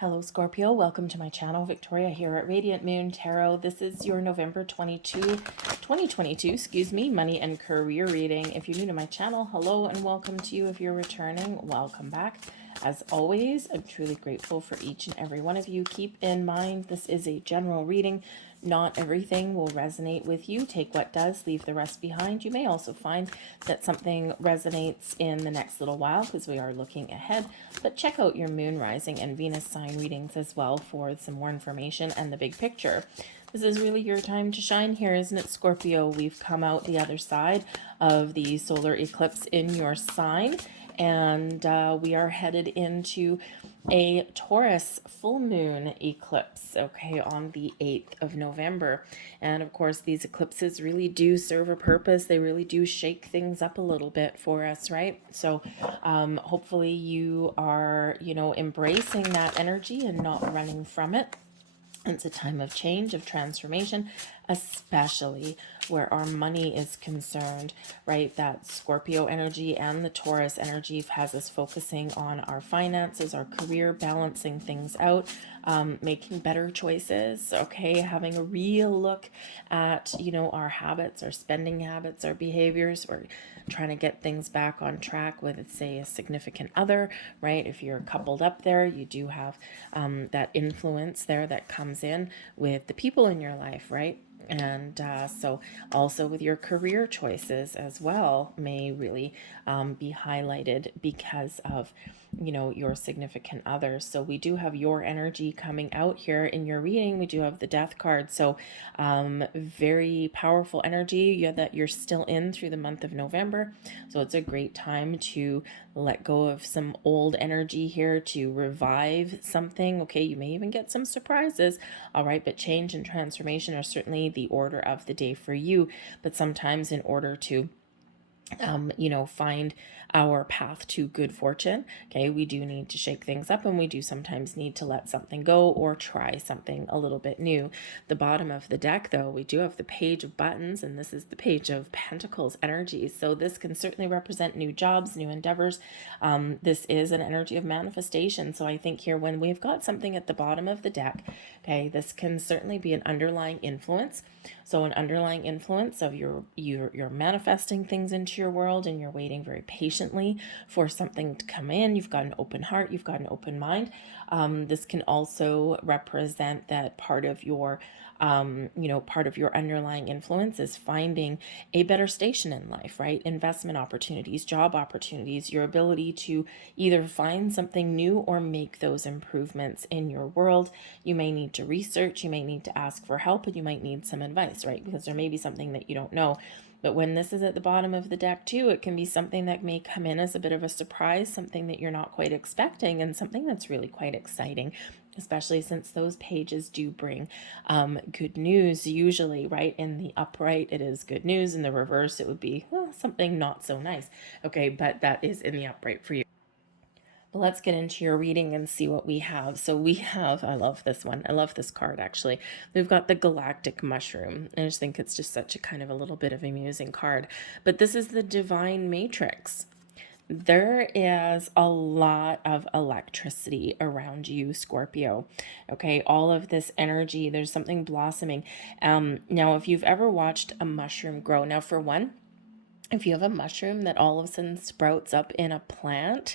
Hello Scorpio, welcome to my channel. Victoria here at Radiant Moon Tarot. This is your November 2022, money and career reading. If you're new to my channel, hello and welcome to you. If you're returning, welcome back. As always, I'm truly grateful for each and every one of you. Keep in mind, this is a general reading. Not everything will resonate with you. Take what does, leave the rest behind. You may also find that something resonates in the next little while because we are looking ahead. But check out your moon, rising, and Venus sign readings as well for some more information and the big picture. This is really your time to shine here, isn't it, Scorpio? We've come out the other side of the solar eclipse in your sign, and we are headed into a Taurus full moon eclipse, okay, on the 8th of November. And of course, these eclipses really do serve a purpose. They really do shake things up a little bit for us, right? So hopefully you are, embracing that energy and not running from it. It's a time of change, of transformation, especially where our money is concerned, right? That Scorpio energy and the Taurus energy has us focusing on our finances, our career, balancing things out, making better choices, okay? Having a real look at, our habits, our spending habits, our behaviors. We're trying to get things back on track with, say, a significant other, right? If you're coupled up there, you do have that influence there that comes in with the people in your life, right? And so also with your career choices as well may really be highlighted because of, your significant others. So we do have your energy coming out here in your reading. We do have the Death card. So very powerful energy that you're still in through the month of November. So it's a great time to let go of some old energy here, to revive something. Okay, you may even get some surprises. All right, but change and transformation are certainly the order of the day for you. But sometimes in order to find our path to good fortune, okay, we do need to shake things up, and we do sometimes need to let something go or try something a little bit new. The bottom of the deck, though, we do have the Page of Buttons, and this is the Page of Pentacles energy. So this can certainly represent new jobs, new endeavors. This is an energy of manifestation. So I think here, when we've got something at the bottom of the deck, okay, this can certainly be an underlying influence. So an underlying influence of you're manifesting things into your world, and you're waiting very patiently for something to come in. You've got an open heart, you've got an open mind. This can also represent that part of your part of your underlying influence is finding a better station in life, right? Investment opportunities, job opportunities, your ability to either find something new or make those improvements in your world. You may need to research, you may need to ask for help, and you might need some advice, right? Because there may be something that you don't know. But when this is at the bottom of the deck too, it can be something that may come in as a bit of a surprise, something that you're not quite expecting, and something that's really quite exciting, especially since those pages do bring good news usually, right? In the upright, it is good news. In the reverse, it would be something not so nice. Okay, but that is in the upright for you. But let's get into your reading and see what we have. So we have, I love this one. I love this card, actually. We've got the Galactic Mushroom. I just think it's just such a kind of a little bit of amusing card. But this is the Divine Matrix. There is a lot of electricity around you, Scorpio. Okay, all of this energy, there's something blossoming. Now, if you've ever watched a mushroom grow, now for one, if you have a mushroom that all of a sudden sprouts up in a plant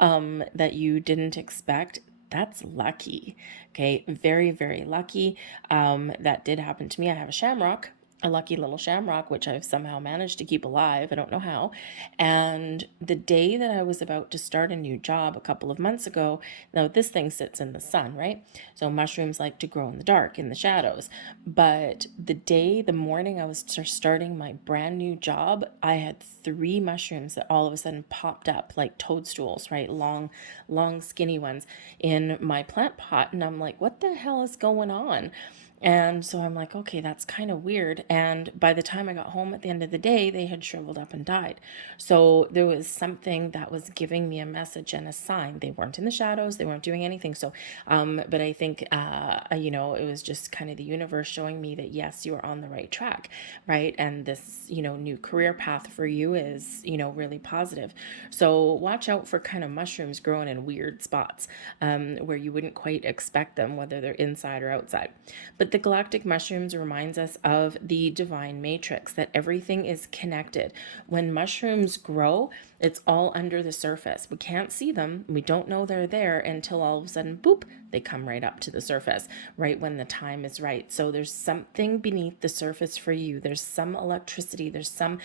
that you didn't expect, that's lucky. Okay, very, very lucky. That did happen to me. I have a lucky little shamrock, which I've somehow managed to keep alive. I don't know how. And the day that I was about to start a new job a couple of months ago, now this thing sits in the sun, right? So mushrooms like to grow in the dark, in the shadows. But the morning I was starting my brand new job, I had 3 mushrooms that all of a sudden popped up like toadstools, right? Long, skinny ones in my plant pot. And I'm like, what the hell is going on? And so I'm like, okay, that's kind of weird. And by the time I got home at the end of the day, they had shriveled up and died. So there was something that was giving me a message and a sign. They weren't in the shadows, they weren't doing anything. So, but I think, it was just kind of the universe showing me that, yes, you are on the right track, right? And this, new career path for you is, really positive. So watch out for kind of mushrooms growing in weird spots where you wouldn't quite expect them, whether they're inside or outside. But the galactic mushrooms reminds us of the divine matrix, that everything is connected. When mushrooms grow, it's all under the surface. We can't see them. We don't know they're there until all of a sudden, boop, they come right up to the surface, right when the time is right. So there's something beneath the surface for you. There's some electricity. There's some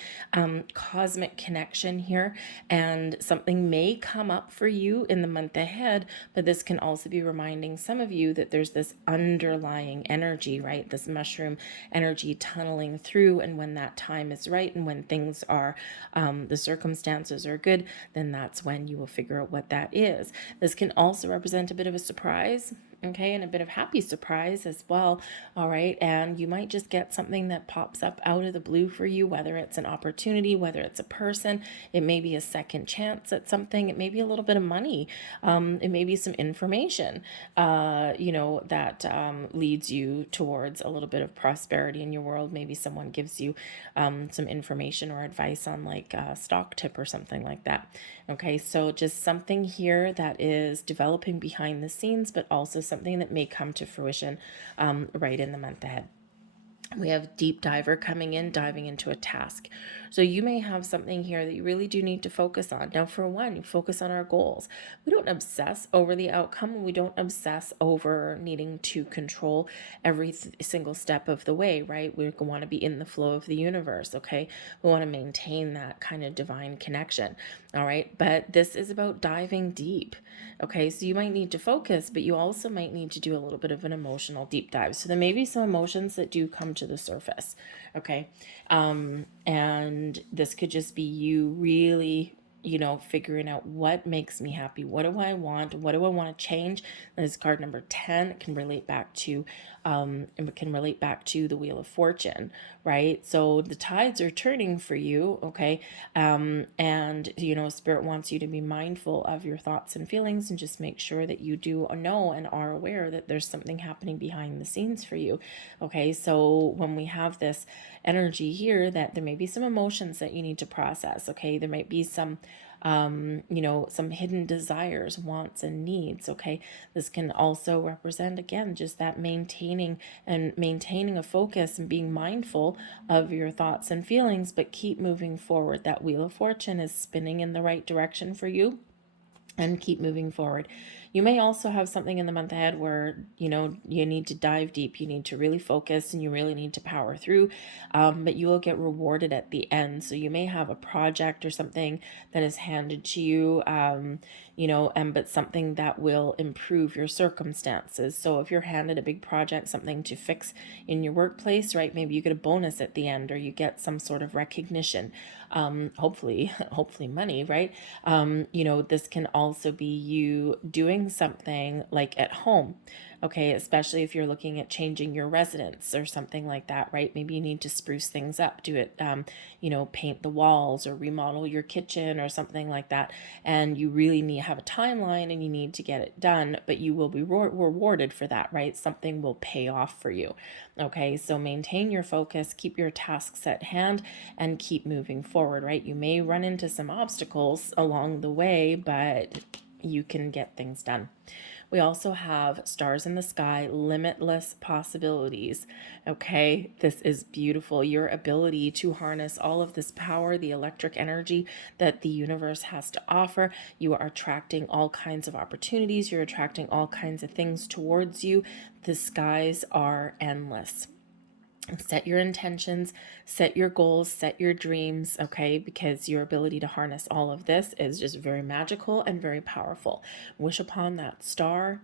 cosmic connection here, and something may come up for you in the month ahead. But this can also be reminding some of you that there's this underlying energy, right? This mushroom energy tunneling through. And when that time is right, and when things are, the circumstances are good, then that's when you will figure out what that is. This can also represent a bit of a surprise, okay, and a bit of happy surprise as well. All right, and you might just get something that pops up out of the blue for you, whether it's an opportunity, whether it's a person. It may be a second chance at something. It may be a little bit of money. It may be some information that leads you towards a little bit of prosperity in your world. Maybe someone gives you some information or advice on like a stock tip or something like that. Okay, so just something here that is developing behind the scenes, but also something that may come to fruition right in the month ahead. We have deep diver coming in, diving into a task. So you may have something here that you really do need to focus on. Now, for one, you focus on our goals. We don't obsess over the outcome. We don't obsess over needing to control every single step of the way, right? We want to be in the flow of the universe, okay? We want to maintain that kind of divine connection, all right? But this is about diving deep, okay? So you might need to focus, but you also might need to do a little bit of an emotional deep dive. So there may be some emotions that do come to the surface, okay? And this could just be you really figuring out what makes me happy. What do I want? What do I want to change? And this card number 10. It can relate back to the Wheel of Fortune, right? So the tides are turning for you, okay? And Spirit wants you to be mindful of your thoughts and feelings, and just make sure that you do know and are aware that there's something happening behind the scenes for you, okay? So when we have this energy here, that there may be some emotions that you need to process, okay? There might be some some hidden desires, wants, and needs, okay? This can also represent, again, just that maintaining a focus and being mindful of your thoughts and feelings, but keep moving forward. That Wheel of Fortune is spinning in the right direction for you, and keep moving forward. You may also have something in the month ahead where, you need to dive deep. You need to really focus, and you really need to power through, but you will get rewarded at the end. So you may have a project or something that is handed to you, but something that will improve your circumstances. So if you're handed a big project, something to fix in your workplace, right? Maybe you get a bonus at the end, or you get some sort of recognition, hopefully money, right? This can also be you doing something like at home, okay? Especially if you're looking at changing your residence or something like that, right? Maybe you need to spruce things up, do it, paint the walls or remodel your kitchen or something like that. And you really need to have a timeline, and you need to get it done, but you will be rewarded for that, right? Something will pay off for you. Okay, so maintain your focus, keep your tasks at hand, and keep moving forward, right? You may run into some obstacles along the way, but you can get things done. We also have stars in the sky, limitless possibilities. Okay, this is beautiful. Your ability to harness all of this power, the electric energy that the universe has to offer. You are attracting all kinds of opportunities. You're attracting all kinds of things towards you. The skies are endless. Set your intentions, set your goals, set your dreams, okay? Because your ability to harness all of this is just very magical and very powerful. Wish upon that star,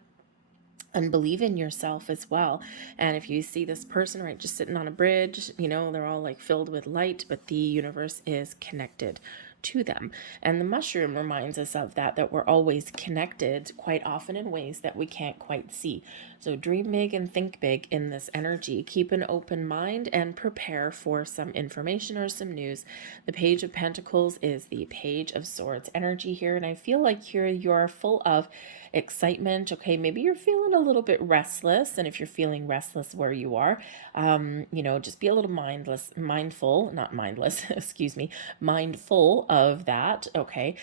and believe in yourself as well. And if you see this person, right, just sitting on a bridge, they're all like filled with light, but the universe is connected to them. And the mushroom reminds us of that we're always connected, quite often in ways that we can't quite see. So dream big and think big in this energy. Keep an open mind and prepare for some information or some news. The Page of Pentacles is the Page of Swords energy here, and I feel like here you're full of excitement. Okay, maybe you're feeling a little bit restless, and if you're feeling restless where you are, just be a little mindful of that. Okay,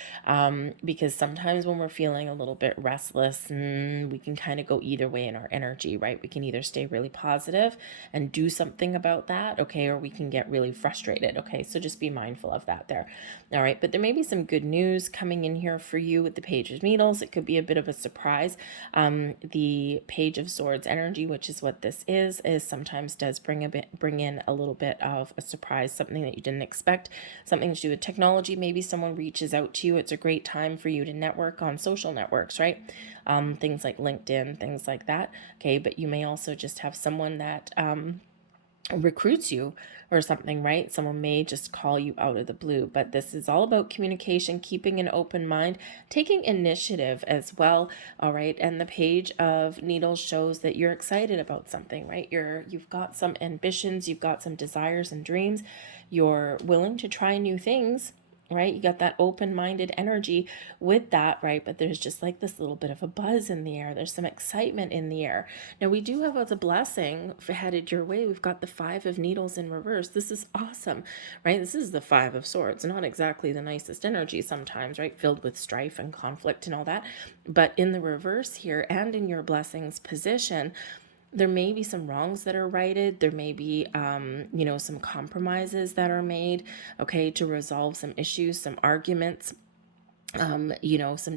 because sometimes when we're feeling a little bit restless, we can kind of go either way in our energy, right? We can either stay really positive and do something about that, okay, or we can get really frustrated. Okay, so just be mindful of that there. All right, but there may be some good news coming in here for you with the Page of Needles. It could be a bit of a surprise. The Page of Swords energy, which is what this is sometimes does bring in a little bit of a surprise, something that you didn't expect, something to do with technology. Maybe someone reaches out to you. It's a great time for you to network on social networks, right? Things like LinkedIn, things like that. Okay, but you may also just have someone that recruits you or something, right? Someone may just call you out of the blue, but this is all about communication, keeping an open mind, taking initiative as well. All right, and the Page of Needles shows that you're excited about something, right? You've got some ambitions, you've got some desires and dreams, you're willing to try new things, right? You got that open-minded energy with that, right? But there's just like this little bit of a buzz in the air. There's some excitement in the air. Now we do have as a blessing headed your way. We've got the Five of Needles in reverse. This is awesome, right? This is the Five of Swords. Not exactly the nicest energy sometimes, right? Filled with strife and conflict and all that. But in the reverse here and in your blessings position, there may be some wrongs that are righted. There may be, some compromises that are made, okay, to resolve some issues, some arguments, some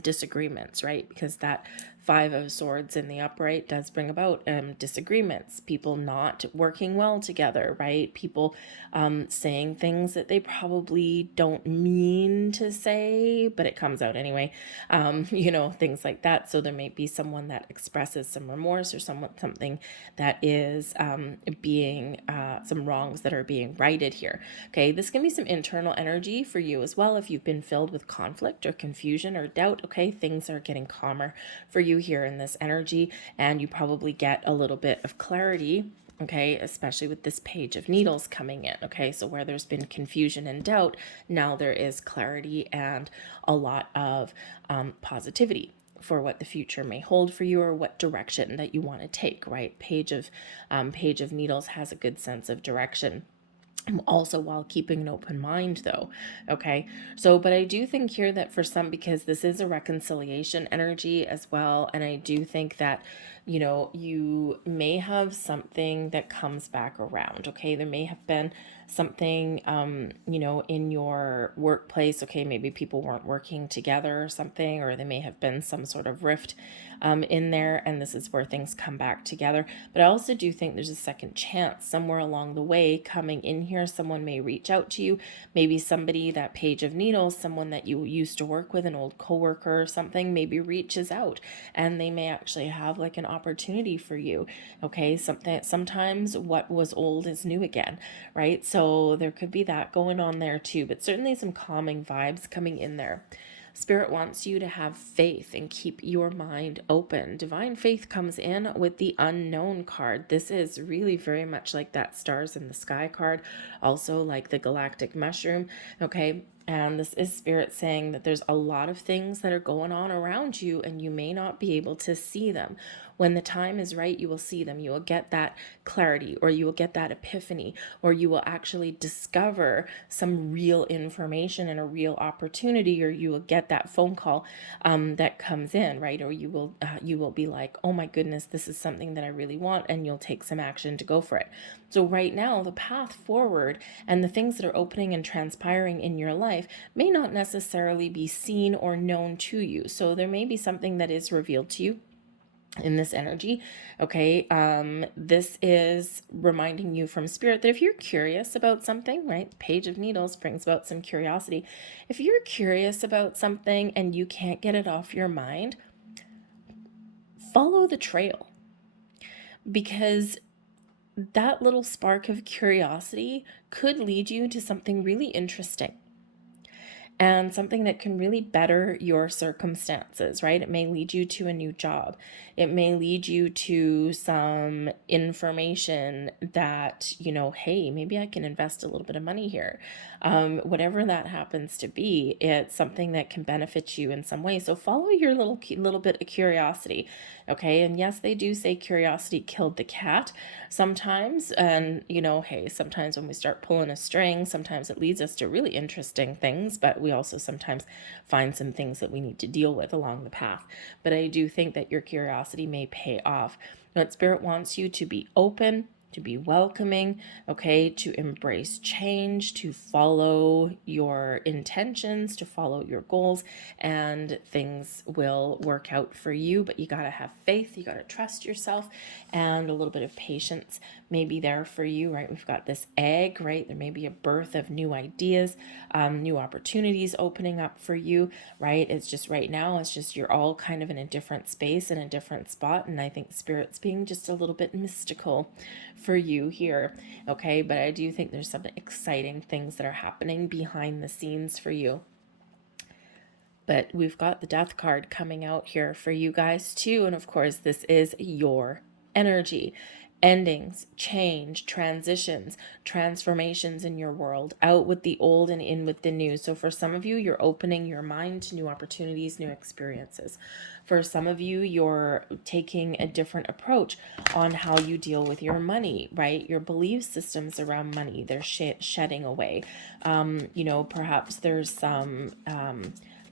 disagreements, right? Because that Five of Swords in the upright does bring about disagreements, people not working well together, right? People saying things that they probably don't mean to say, but it comes out anyway, things like that. So there may be someone that expresses some remorse or something that is being some wrongs that are being righted here. Okay, this can be some internal energy for you as well. If you've been filled with conflict or confusion or doubt, okay, things are getting calmer for you here in this energy, and you probably get a little bit of clarity, okay, especially with this Page of Needles coming in. Okay, so where there's been confusion and doubt, now there is clarity and a lot of positivity for what the future may hold for you or what direction that you want to take, right? Page of Needles has a good sense of direction, also while keeping an open mind though. Okay, so but I do think here that for some, because this is a reconciliation energy as well, and I do think that you may have something that comes back around. Okay, there may have been something in your workplace. Okay, maybe people weren't working together or something, or there may have been some sort of rift in there, and this is where things come back together. But I also do think there's a second chance somewhere along the way coming in here. Someone may reach out to you, maybe somebody, that Page of Needles, someone that you used to work with, an old coworker or something, maybe reaches out, and they may actually have like an opportunity for you. Okay, sometimes what was old is new again, right? So there could be that going on there too, but certainly some calming vibes coming in there. Spirit wants you to have faith and keep your mind open. Divine faith comes in with the unknown card. This is really very much like that stars in the sky card, also like the galactic mushroom. Okay, and this is Spirit saying that there's a lot of things that are going on around you and you may not be able to see them. When the time is right, you will see them. You will get that clarity, or you will get that epiphany, or you will actually discover some real information and a real opportunity, or you will get that phone call that comes in, right? Or you will be like, oh my goodness, this is something that I really want, and you'll take some action to go for it. So right now, the path forward and the things that are opening and transpiring in your life may not necessarily be seen or known to you. So there may be something that is revealed to you in this energy. Okay, this is reminding you from Spirit that if you're curious about something, right, Page of Needles brings about some curiosity. If you're curious about something and you can't get it off your mind, follow the trail, because that little spark of curiosity could lead you to something really interesting. and something that can really better your circumstances, right? It may lead you to a new job. It may lead you to some information that, hey, maybe I can invest a little bit of money here. Whatever that happens to be, it's something that can benefit you in some way. So follow your little bit of curiosity, okay? And yes, they do say curiosity killed the cat sometimes. And, hey, sometimes when we start pulling a string, sometimes it leads us to really interesting things, but we also sometimes find some things that we need to deal with along the path. But I do think that your curiosity may pay off. But Spirit wants you to be open, to be welcoming, okay, to embrace change, to follow your intentions, to follow your goals, and things will work out for you. But you got to have faith, you got to trust yourself, and a little bit of patience may be there for you, right? We've got this egg, right? There may be a birth of new ideas, new opportunities opening up for you, right? It's just right now, it's just you're all kind of in a different space, in a different spot. And I think Spirit's being just a little bit mystical for you here, okay? But I do think there's some exciting things that are happening behind the scenes for you. But we've got the Death card coming out here for you guys too. And of course, this is your energy. Endings, change, transitions, transformations in your world, out with the old and in with the new. So for some of you, you're opening your mind to new opportunities, new experiences. For some of you, you're taking a different approach on how you deal with your money, right? Your belief systems around money, they're shedding away. Perhaps there's some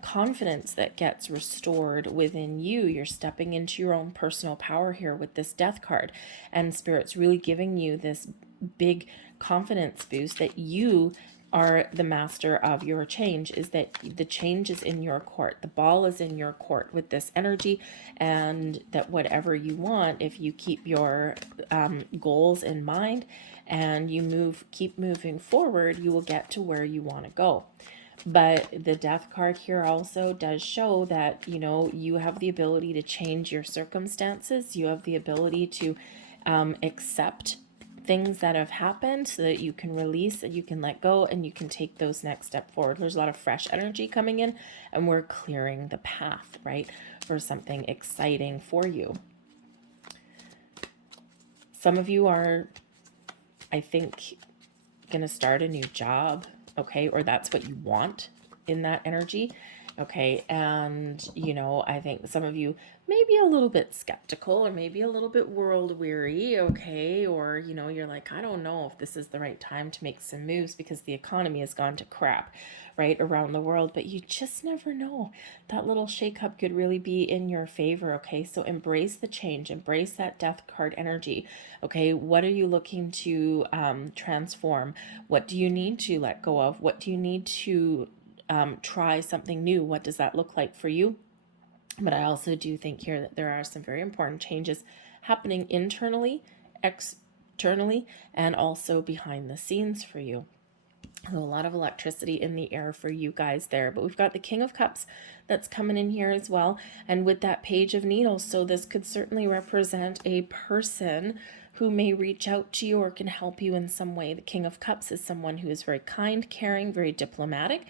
confidence that gets restored within you. You're stepping into your own personal power here with this Death card, and Spirit's really giving you this big confidence boost that you are the master of your change, is that the change is in your court. The ball is in your court with this energy, and that whatever you want, if you keep your goals in mind and you keep moving forward, you will get to where you want to go. But the Death card here also does show that, you have the ability to change your circumstances. You have the ability to accept things that have happened so that you can release, that you can let go, and you can take those next step forward. There's a lot of fresh energy coming in, and we're clearing the path, right, for something exciting for you. Some of you are, I think, going to start a new job, okay, or that's what you want in that energy, okay. And I think some of you may be a little bit skeptical, or maybe a little bit world weary, okay, or you're like, I don't know if this is the right time to make some moves because the economy has gone to crap, right, around the world. But you just never know, that little shakeup could really be in your favor, okay. So embrace the change, embrace that Death card energy, okay. What are you looking to transform? What do you need to let go of? What do you need to try something new? What does that look like for you? But I also do think here that there are some very important changes happening internally, externally, and also behind the scenes for you. So a lot of electricity in the air for you guys there. But we've got the King of Cups that's coming in here as well, and with that Page of Needles. So this could certainly represent a person who may reach out to you or can help you in some way. The King of Cups is someone who is very kind, caring, very diplomatic.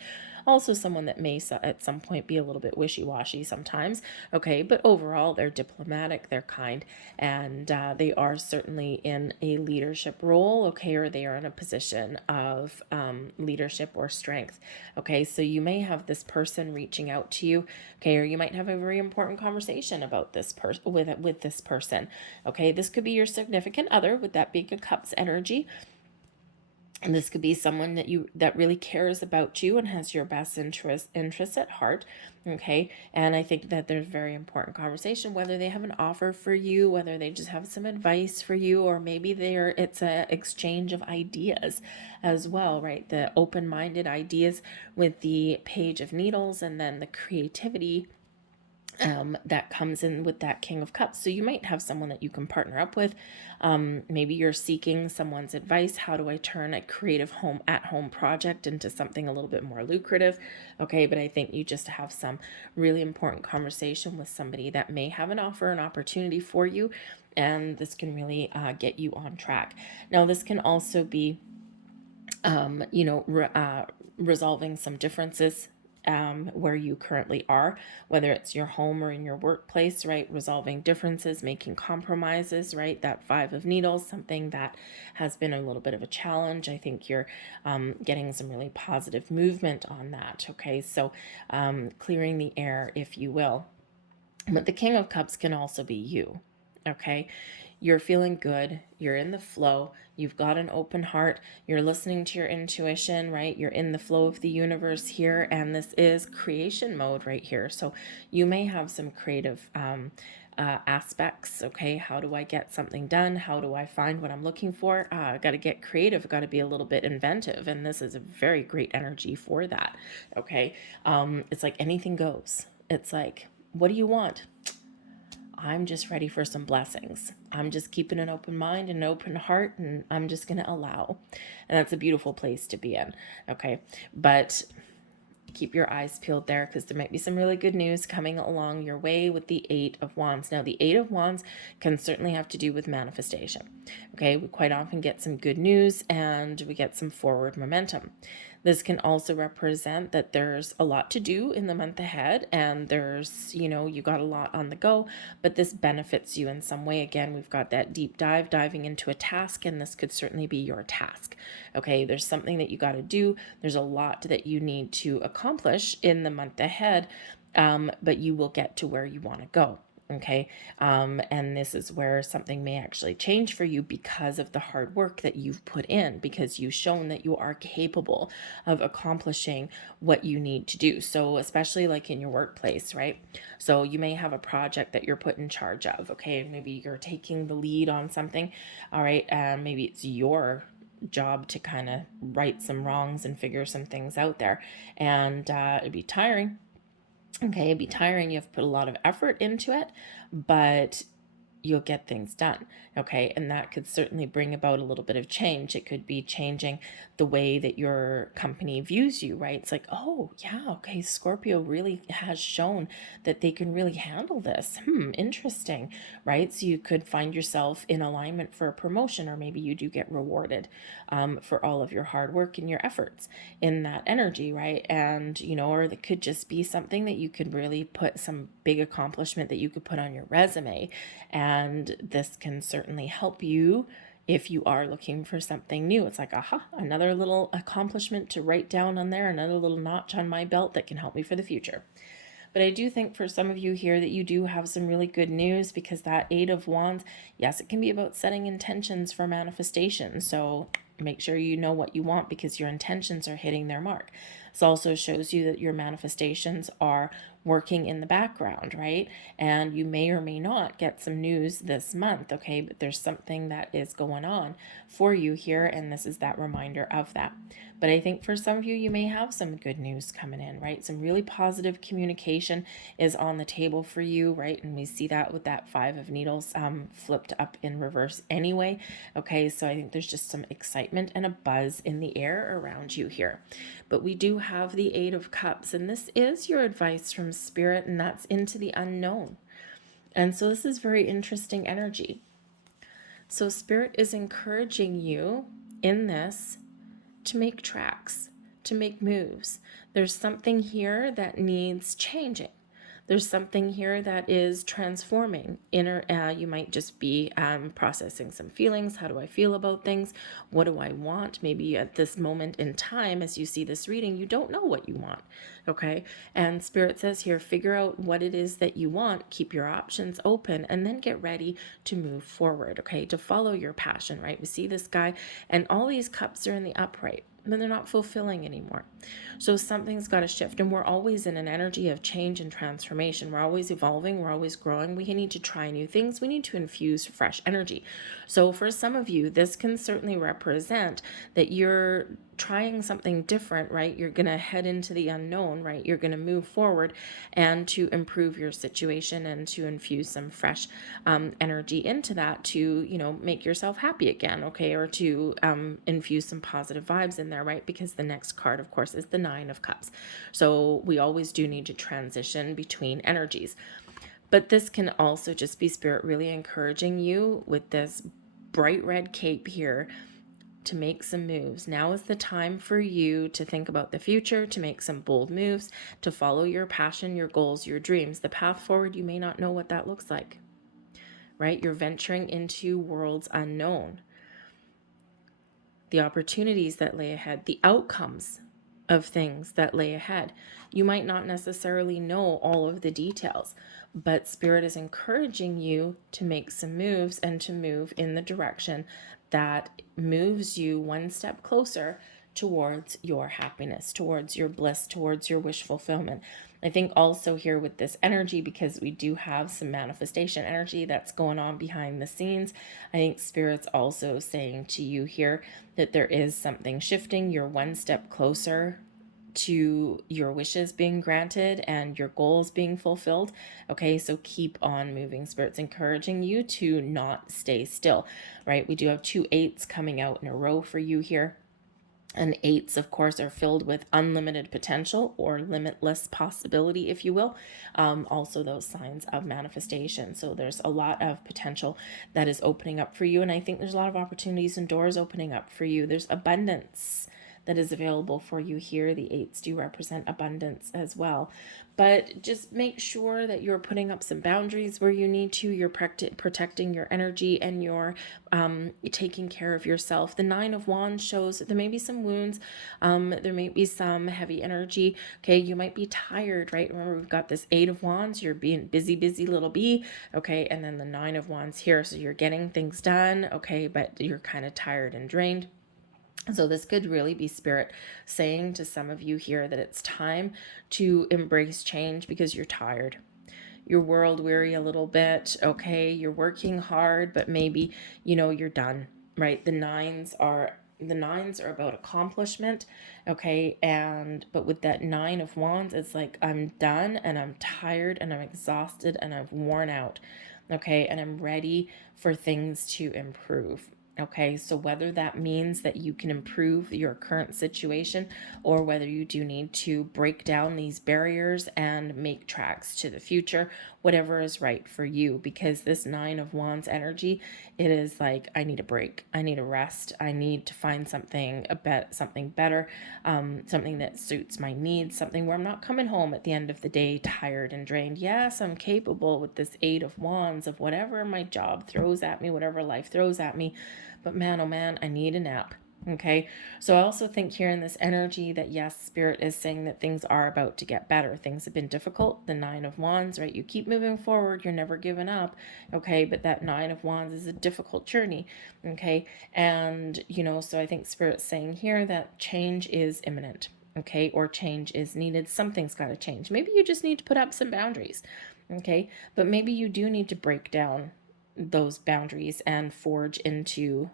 Also someone that may at some point be a little bit wishy-washy sometimes, okay, but overall they're diplomatic, they're kind, and they are certainly in a leadership role, okay, or they are in a position of leadership or strength, okay. So you may have this person reaching out to you, okay, or you might have a very important conversation about this person with this person, okay. This could be your significant other with that Big of Cups energy. And this could be someone that really cares about you and has your best interests at heart, okay. And I think that there's very important conversation, whether they have an offer for you, whether they just have some advice for you, or maybe it's a exchange of ideas as well, right? The open-minded ideas with the Page of Needles, and then the creativity that comes in with that King of Cups. So you might have someone that you can partner up with. Maybe you're seeking someone's advice. How do I turn a creative at-home project into something a little bit more lucrative? Okay, but I think you just have some really important conversation with somebody that may have an offer, an opportunity for you, and this can really get you on track. Now, this can also be, resolving some differences where you currently are, whether it's your home or in your workplace, right? Resolving differences, making compromises, right? That Five of Needles, something that has been a little bit of a challenge. I think you're getting some really positive movement on that, okay? So clearing the air, if you will. But the King of Cups can also be you, okay? You're feeling good. You're in the flow. You've got an open heart. You're listening to your intuition, right? You're in the flow of the universe here. And this is creation mode right here. So you may have some creative aspects. Okay, how do I get something done? How do I find what I'm looking for? I got to get creative. Got to be a little bit inventive. And this is a very great energy for that. Okay, it's like anything goes. It's like, what do you want? I'm just ready for some blessings. I'm just keeping an open mind and an open heart, and I'm just going to allow. And that's a beautiful place to be in. Okay. But keep your eyes peeled there, because there might be some really good news coming along your way with the Eight of Wands. Now, the Eight of Wands can certainly have to do with manifestation. Okay. We quite often get some good news and we get some forward momentum. This can also represent that there's a lot to do in the month ahead, and there's, you got a lot on the go, but this benefits you in some way. Again, we've got that deep dive, diving into a task, and this could certainly be your task. Okay, there's something that you got to do. There's a lot that you need to accomplish in the month ahead, but you will get to where you want to go. Okay. And this is where something may actually change for you because of the hard work that you've put in, because you've shown that you are capable of accomplishing what you need to do. So especially like in your workplace, right? So you may have a project that you're put in charge of. Okay. Maybe you're taking the lead on something. All right. And maybe it's your job to kind of right some wrongs and figure some things out there. And it'd be tiring. Okay, it'd be tiring. You have to put a lot of effort into it, but you'll get things done. Okay, and that could certainly bring about a little bit of change. It could be changing the way that your company views you, right? It's like, oh yeah, okay, Scorpio really has shown that they can really handle this. Interesting, right? So you could find yourself in alignment for a promotion, or maybe you do get rewarded for all of your hard work and your efforts in that energy, right? And or it could just be something that you could really put some big accomplishment that you could put on your resume, and this can certainly help you if you are looking for something new. It's like, aha, another little accomplishment to write down on there, another little notch on my belt that can help me for the future. But I do think for some of you here that you do have some really good news, because that Eight of Wands, yes, it can be about setting intentions for manifestation. So make sure you know what you want, because your intentions are hitting their mark. This also shows you that your manifestations are working in the background, right? And you may or may not get some news this month, okay? But there's something that is going on for you here, and this is that reminder of that. But I think for some of you, you may have some good news coming in, right? Some really positive communication is on the table for you, right? And we see that with that Five of Needles flipped up in reverse anyway. Okay, so I think there's just some excitement and a buzz in the air around you here. But we do have the Eight of Cups, and this is your advice from Spirit, and that's into the unknown. And so this is very interesting energy. So Spirit is encouraging you in this to make tracks, to make moves. There's something here that needs changing. There's something here that is transforming. You might just be processing some feelings. How do I feel about things? What do I want? Maybe at this moment in time, as you see this reading, you don't know what you want. Okay. And Spirit says here, figure out what it is that you want, keep your options open, and then get ready to move forward. Okay. To follow your passion, right? We see this guy, and all these cups are in the upright, then they're not fulfilling anymore. So something's got to shift, and we're always in an energy of change and transformation. We're always evolving. We're always growing. We need to try new things. We need to infuse fresh energy. So for some of you, this can certainly represent that you're trying something different, right? You're going to head into the unknown, right? You're going to move forward and to improve your situation and to infuse some fresh energy into that to, make yourself happy again, okay? Or to infuse some positive vibes in there, right? Because the next card, of course, is the Nine of Cups. So we always do need to transition between energies. But this can also just be Spirit really encouraging you with this bright red cape here to make some moves. Now is the time for you to think about the future, to make some bold moves, to follow your passion, your goals, your dreams. The path forward, you may not know what that looks like, right? You're venturing into worlds unknown. The opportunities that lay ahead, the outcomes of things that lay ahead. You might not necessarily know all of the details, but Spirit is encouraging you to make some moves and to move in the direction that moves you one step closer towards your happiness, towards your bliss, towards your wish fulfillment. I think also here with this energy, because we do have some manifestation energy that's going on behind the scenes, I think Spirit's also saying to you here that there is something shifting. You're one step closer to your wishes being granted and your goals being fulfilled. Okay, so keep on moving. Spirit's encouraging you to not stay still, right? We do have 2 8s coming out in a row for you here. And 8s, of course, are filled with unlimited potential or limitless possibility, if you will. Also, those signs of manifestation. So there's a lot of potential that is opening up for you. And I think there's a lot of opportunities and doors opening up for you. There's abundance that is available for you here. The 8s do represent abundance as well. But just make sure that you're putting up some boundaries where you need to. You're protecting your energy and you're taking care of yourself. The 9 of Wands shows that there may be some wounds. There may be some heavy energy. Okay, you might be tired, right? Remember, we've got this 8 of Wands. You're being busy little bee. Okay, and then the 9 of Wands here. So you're getting things done. Okay, but you're kind of tired and drained. So this could really be Spirit saying to some of you here that it's time to embrace change because you're tired. You're world weary a little bit, okay? You're working hard, but maybe, you're done, right? The nines are about accomplishment, okay? But with that 9 of Wands, it's like I'm done and I'm tired and I'm exhausted and I'm worn out, okay? And I'm ready for things to improve. Okay, so whether that means that you can improve your current situation or whether you do need to break down these barriers and make tracks to the future, whatever is right for you, because this 9 of Wands energy, it is like, I need a break, I need a rest, I need to find something better, something that suits my needs, something where I'm not coming home at the end of the day tired and drained. Yes, I'm capable with this 8 of Wands of whatever my job throws at me, whatever life throws at me. But man, oh man, I need a nap. Okay. So I also think here in this energy that yes, Spirit is saying that things are about to get better. Things have been difficult. The 9 of Wands, right? You keep moving forward. You're never giving up. Okay. But that 9 of Wands is a difficult journey. Okay. And, so I think Spirit's saying here that change is imminent. Okay. Or change is needed. Something's got to change. Maybe you just need to put up some boundaries. Okay. But maybe you do need to break down those boundaries and forge into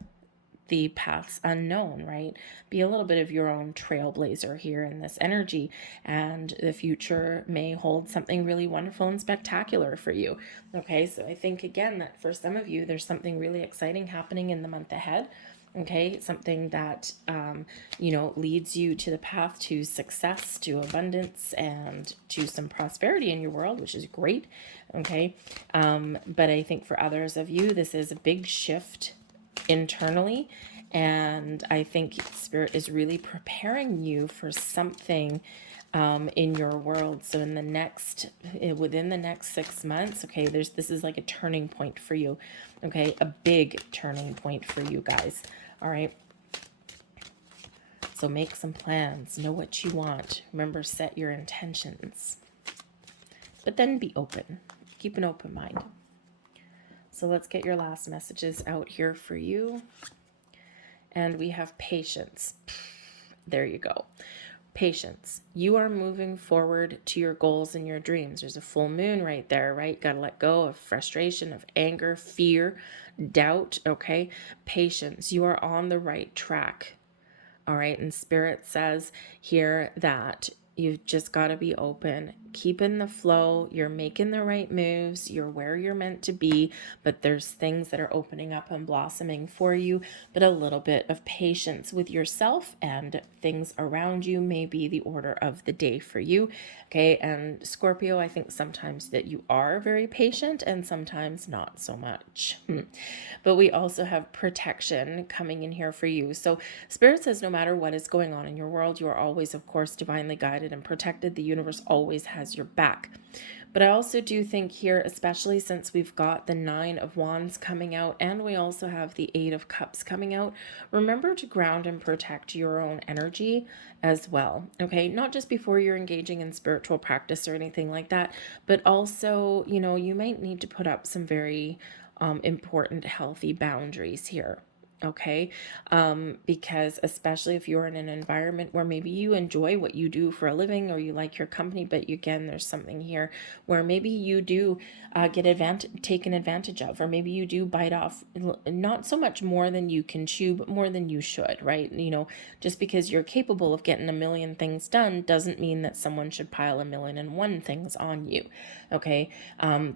the paths unknown, right? Be a little bit of your own trailblazer here in this energy, and the future may hold something really wonderful and spectacular for you. Okay, so I think again that for some of you, there's something really exciting happening in the month ahead. Okay, something that, leads you to the path to success, to abundance, and to some prosperity in your world, which is great. Okay, but I think for others of you, this is a big shift internally, and I think Spirit is really preparing you for something in your world. So within the next 6 months, okay, this is like a turning point for you. Okay, a big turning point for you guys. All right. So make some plans, know what you want. Remember, set your intentions, but then be open. Keep an open mind. So let's get your last messages out here for you. And we have patience. There you go. Patience. You are moving forward to your goals and your dreams. There's a full moon right there, right? Got to let go of frustration, of anger, fear, doubt, okay? Patience. You are on the right track, all right? And Spirit says here that you've just got to be open, keeping the flow, you're making the right moves, you're where you're meant to be, but there's things that are opening up and blossoming for you, but a little bit of patience with yourself and things around you may be the order of the day for you. Okay, and Scorpio, I think sometimes that you are very patient and sometimes not so much. But we also have protection coming in here for you. So Spirit says no matter what is going on in your world, you are always, of course, divinely guided and protected. The universe always has your back. But I also do think here, especially since we've got the 9 of Wands coming out and we also have the 8 of Cups coming out, remember to ground and protect your own energy as well. Okay, not just before you're engaging in spiritual practice or anything like that, but also, you know, you might need to put up some very important, healthy boundaries here. Okay, because especially if you're in an environment where maybe you enjoy what you do for a living or you like your company, but again, there's something here where maybe you do taken advantage of, or maybe you do bite off not so much more than you can chew, but more than you should, right? You know, just because you're capable of getting a million things done doesn't mean that someone should pile 1,000,001 things on you. Okay,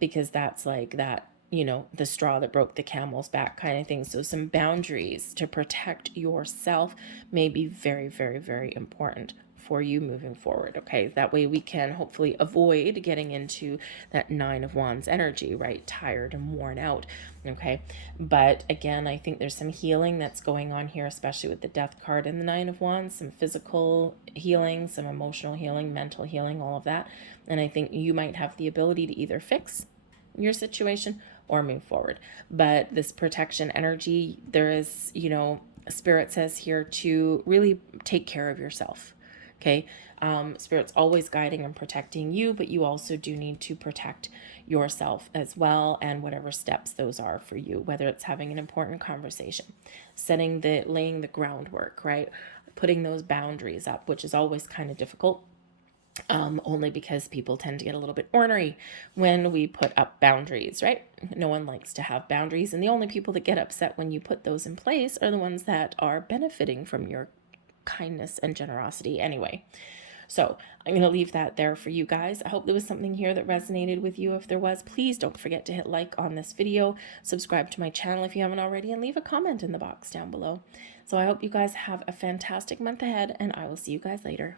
because that's like that, you know, the straw that broke the camel's back kind of thing. So some boundaries to protect yourself may be very, very, very important for you moving forward. Okay, that way we can hopefully avoid getting into that 9 of Wands energy, right? Tired and worn out. Okay, but again, I think there's some healing that's going on here, especially with the Death card and the 9 of Wands, some physical healing, some emotional healing, mental healing, all of that. And I think you might have the ability to either fix your situation or move forward. But this protection energy, there is, you know, Spirit says here to really take care of yourself. Okay, Spirit's always guiding and protecting you, but you also do need to protect yourself as well, and whatever steps those are for you, whether it's having an important conversation, laying the groundwork, right? Putting those boundaries up, which is always kind of difficult. Only because people tend to get a little bit ornery when we put up boundaries, right? No one likes to have boundaries, and the only people that get upset when you put those in place are the ones that are benefiting from your kindness and generosity anyway. So I'm going to leave that there for you guys. I hope there was something here that resonated with you. If there was, please don't forget to hit like on this video, subscribe to my channel if you haven't already, and leave a comment in the box down below. So I hope you guys have a fantastic month ahead, and I will see you guys later.